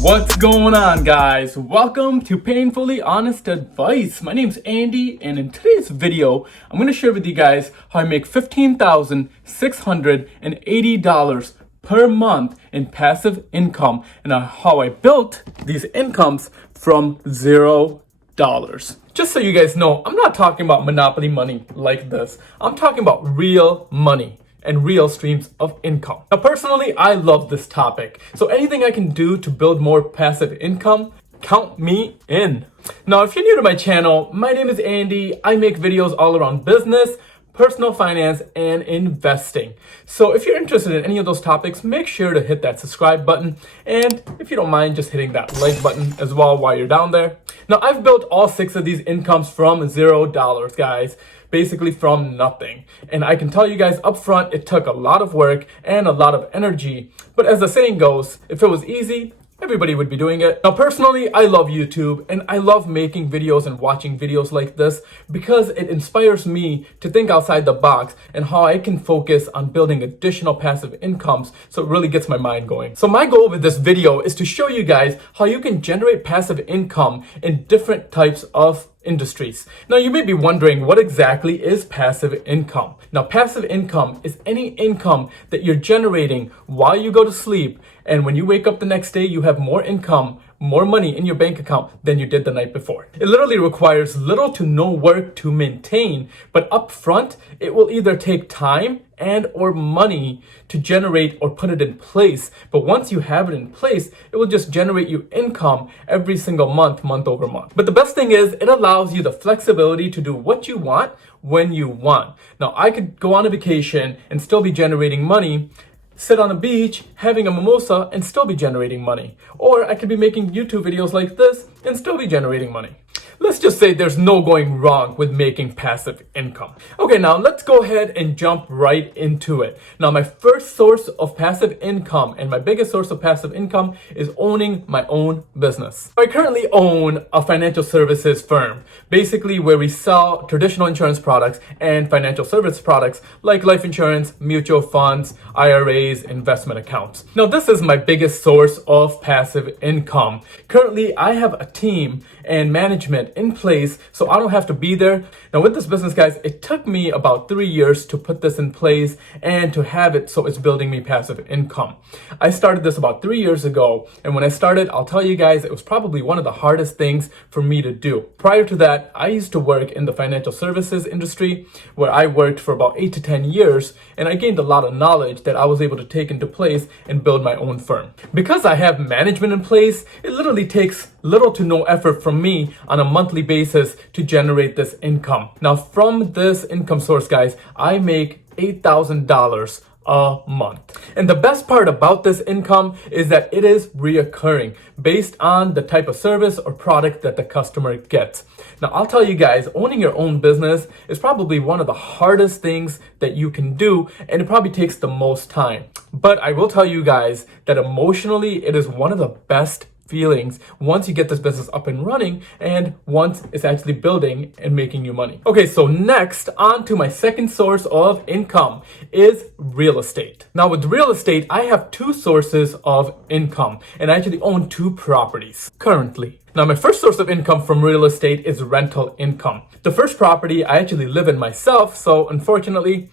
What's going on, guys? Welcome to Painfully Honest Advice. My name's Andy, and in today's video, I'm going to share with you guys how I make $15,680 per month in passive income and how I built these incomes from $0. Just so you guys know, I'm not talking about monopoly money like this. I'm talking about real money and real streams of income. Now, personally, I love this topic. So anything I can do to build more passive income, count me in. Now, if you're new to my channel, my name is Andy. I make videos all around business, personal finance, and investing. So if you're interested in any of those topics, make sure to hit that subscribe button. And if you don't mind, just hitting that like button as well while you're down there. Now, I've built all 6 of these incomes from $0, guys. Basically from nothing. And I can tell you guys up front, it took a lot of work and a lot of energy. But as the saying goes, if it was easy, everybody would be doing it. Now, personally, I love YouTube and I love making videos and watching videos like this because it inspires me to think outside the box and how I can focus on building additional passive incomes, so it really gets my mind going. So my goal with this video is to show you guys how you can generate passive income in different types of industries. Now, you may be wondering, what exactly is passive income? Now, passive income is any income that you're generating while you go to sleep, and when you wake up the next day, you have more income, more money in your bank account than you did the night before. It literally requires little to no work to maintain, but upfront, it will either take time and or money to generate or put it in place. But once you have it in place, it will just generate you income every single month, month over month. But the best thing is it allows you the flexibility to do what you want when you want. Now, I could go on a vacation and still be generating money, sit on a beach, having a mimosa, and still be generating money. Or I could be making YouTube videos like this and still be generating money. Let's just say there's no going wrong with making passive income. Okay, now let's go ahead and jump right into it. Now, my first source of passive income and my biggest source of passive income is owning my own business. I currently own a financial services firm, basically where we sell traditional insurance products and financial service products like life insurance, mutual funds, IRAs, investment accounts. Now, this is my biggest source of passive income. Currently, I have a team and management in place, so I don't have to be there. Now, with this business, guys, it took me about 3 years to put this in place and to have it so it's building me passive income. I started this about 3 years ago, and when I started, I'll tell you guys, it was probably one of the hardest things for me to do. Prior to that, I used to work in the financial services industry where I worked for about 8 to 10 years, and I gained a lot of knowledge that I was able to take into place and build my own firm. Because I have management in place, it literally takes little to no effort from me on a monthly basis to generate this income. Now, from this income source, guys, I make $8,000 a month. And the best part about this income is that it is reoccurring based on the type of service or product that the customer gets. Now, I'll tell you guys, owning your own business is probably one of the hardest things that you can do, and it probably takes the most time. But I will tell you guys that emotionally, it is one of the best feelings once you get this business up and running and once it's actually building and making you money. Okay, so next on to my second source of income is real estate. Now, with real estate, I have 2 sources of income and I actually own 2 properties currently. Now, my first source of income from real estate is rental income. The first property I actually live in myself, so unfortunately,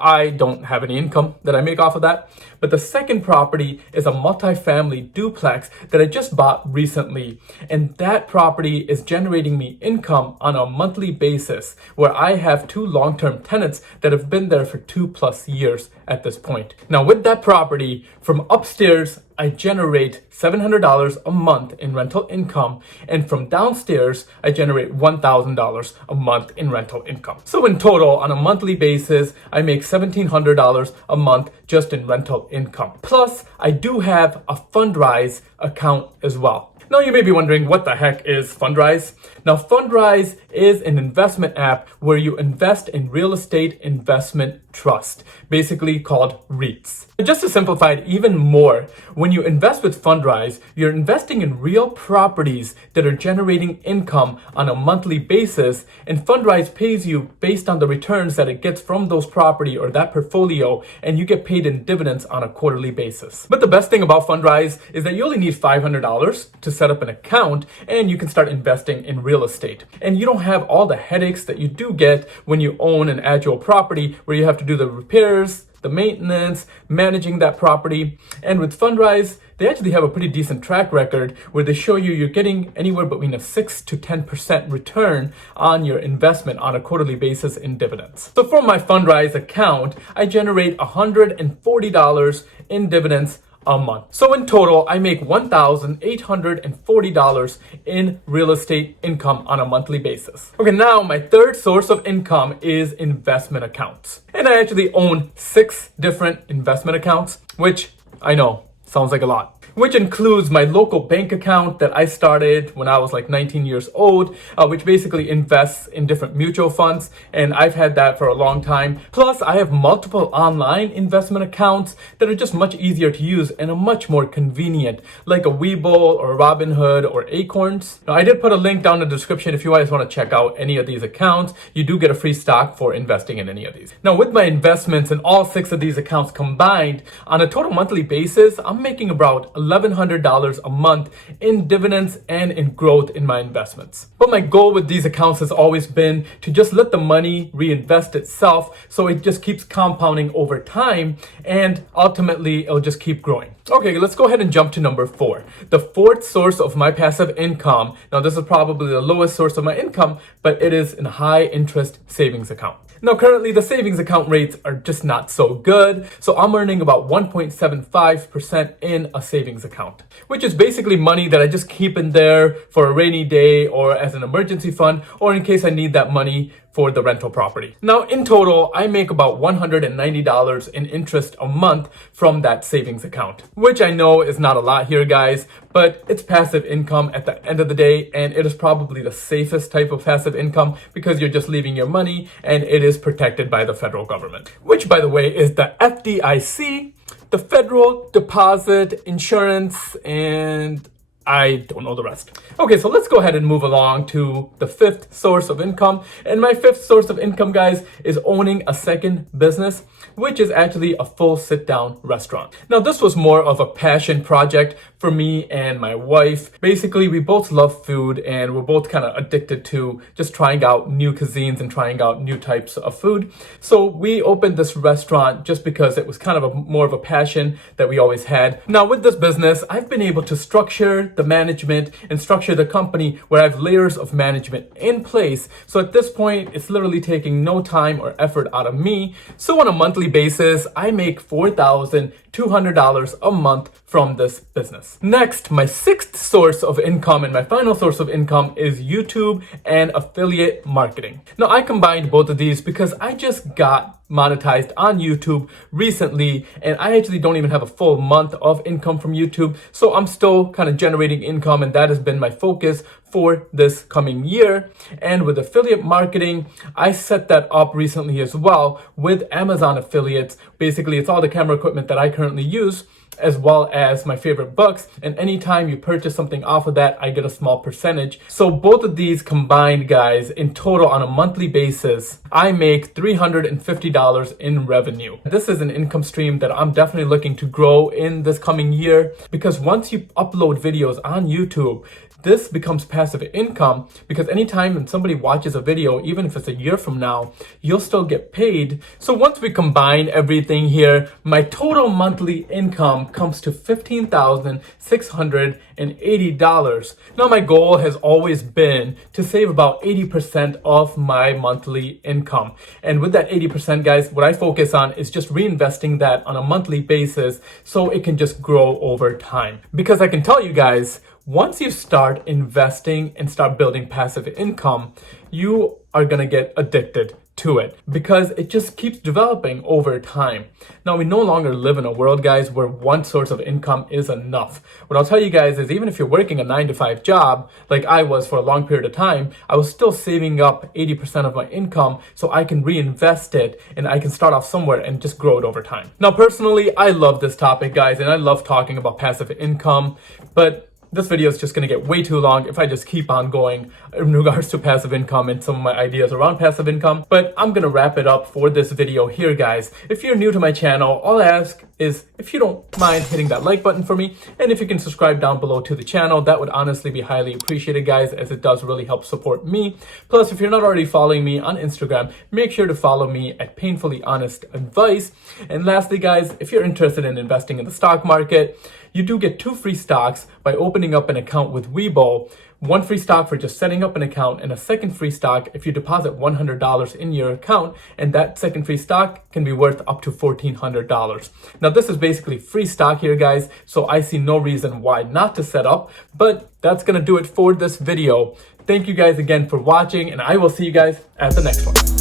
I don't have any income that I make off of that. But the second property is a multifamily duplex that I just bought recently. And that property is generating me income on a monthly basis where I have 2 long-term tenants that have been there for 2+ years at this point. Now, with that property, from upstairs, I generate $700 a month in rental income, and from downstairs, I generate $1,000 a month in rental income. So in total, on a monthly basis, I make $1,700 a month just in rental income. Plus, I do have a Fundrise account as well. Now, you may be wondering, what the heck is Fundrise? Now, Fundrise is an investment app where you invest in real estate investment trust, basically called REITs. Just to simplify it even more, when you invest with Fundrise, you're investing in real properties that are generating income on a monthly basis, and Fundrise pays you based on the returns that it gets from those property or that portfolio, and you get paid in dividends on a quarterly basis. But the best thing about Fundrise is that you only need $500 to set up an account, and you can start investing in real estate. And you don't have all the headaches that you do get when you own an actual property, where you have to do the repairs, the maintenance, managing that property. And with Fundrise, they actually have a pretty decent track record where they show you you're getting anywhere between a 6 to 10% return on your investment on a quarterly basis in dividends. So for my Fundrise account, I generate $140 in dividends a month. So in total, I make $1,840 in real estate income on a monthly basis. Okay, now my third source of income is investment accounts. And I actually own 6 different investment accounts, which I know sounds like a lot, which includes my local bank account that I started when I was like 19 years old, which basically invests in different mutual funds, and I've had that for a long time. Plus, I have multiple online investment accounts that are just much easier to use and are much more convenient, like a Webull or Robinhood or Acorns. Now, I did put a link down in the description if you guys want to check out any of these accounts. You do get a free stock for investing in any of these. Now, with my investments in all 6 of these accounts combined, on a total monthly basis, I'm making about $1,100 a month in dividends and in growth in my investments. But my goal with these accounts has always been to just let the money reinvest itself, so it just keeps compounding over time, and ultimately it'll just keep growing. Okay, let's go ahead and jump to number 4. The fourth source of my passive income. Now, this is probably the lowest source of my income, but it is a high interest savings account. Now, currently the savings account rates are just not so good, so I'm earning about 1.75% in a savings account, which is basically money that I just keep in there for a rainy day or as an emergency fund, or in case I need that money for the rental property. Now, in total, I make about $190 in interest a month from that savings account, which I know is not a lot here, guys, but it's passive income at the end of the day, and it is probably the safest type of passive income because you're just leaving your money and it is protected by the federal government, which, by the way, is the FDIC, the Federal Deposit Insurance, and I don't know the rest. Okay, so let's go ahead and move along to the 5th source of income. And my 5th source of income, guys, is owning a second business, which is actually a full sit-down restaurant. Now, this was more of a passion project for me and my wife. Basically, we both love food, and we're both kind of addicted to just trying out new cuisines and trying out new types of food. So we opened this restaurant just because it was kind of more of a passion that we always had. Now, with this business, I've been able to structure the management and structure the company where I have layers of management in place. So at this point, it's literally taking no time or effort out of me. So on a monthly basis, I make $4,200 a month from this business. Next, my 6th source of income and my final source of income is YouTube and affiliate marketing. Now, I combined both of these because I just got monetized on YouTube recently, and I actually don't even have a full month of income from YouTube, so I'm still kind of generating income, and that has been my focus for this coming year. And with affiliate marketing, I set that up recently as well with Amazon affiliates. Basically, it's all the camera equipment that I currently use, as well as my favorite books, and anytime you purchase something off of that, I get a small percentage. So both of these combined, guys, in total on a monthly basis, I make $350 in revenue. This is an income stream that I'm definitely looking to grow in this coming year, because once you upload videos on YouTube, this becomes passive income, because anytime when somebody watches a video, even if it's a year from now, you'll still get paid. So once we combine everything here, my total monthly income comes to $15,680. Now, my goal has always been to save about 80% of my monthly income. And with that 80%, guys, what I focus on is just reinvesting that on a monthly basis so it can just grow over time. Because I can tell you guys, once you start investing and start building passive income, you are going to get addicted to it because it just keeps developing over time. Now, we no longer live in a world, guys, where one source of income is enough. What I'll tell you guys is even if you're working a 9-to-5 job, like I was for a long period of time, I was still saving up 80% of my income so I can reinvest it and I can start off somewhere and just grow it over time. Now, personally, I love this topic, guys, and I love talking about passive income, but this video is just going to get way too long if I just keep on going in regards to passive income and some of my ideas around passive income. But I'm going to wrap it up for this video here, guys. If you're new to my channel, all I ask is if you don't mind hitting that like button for me, and if you can subscribe down below to the channel, that would honestly be highly appreciated, guys, as it does really help support me. Plus, if you're not already following me on Instagram, make sure to follow me at Painfully Honest Advice. And lastly, guys, if you're interested in investing in the stock market, you do get 2 free stocks by opening up an account with Webull. 1 free stock for just setting up an account, and a second free stock if you deposit $100 in your account, and that second free stock can be worth up to $1,400. Now, this is basically free stock here, guys, so I see no reason why not to set up, but that's gonna do it for this video. Thank you guys again for watching, and I will see you guys at the next one.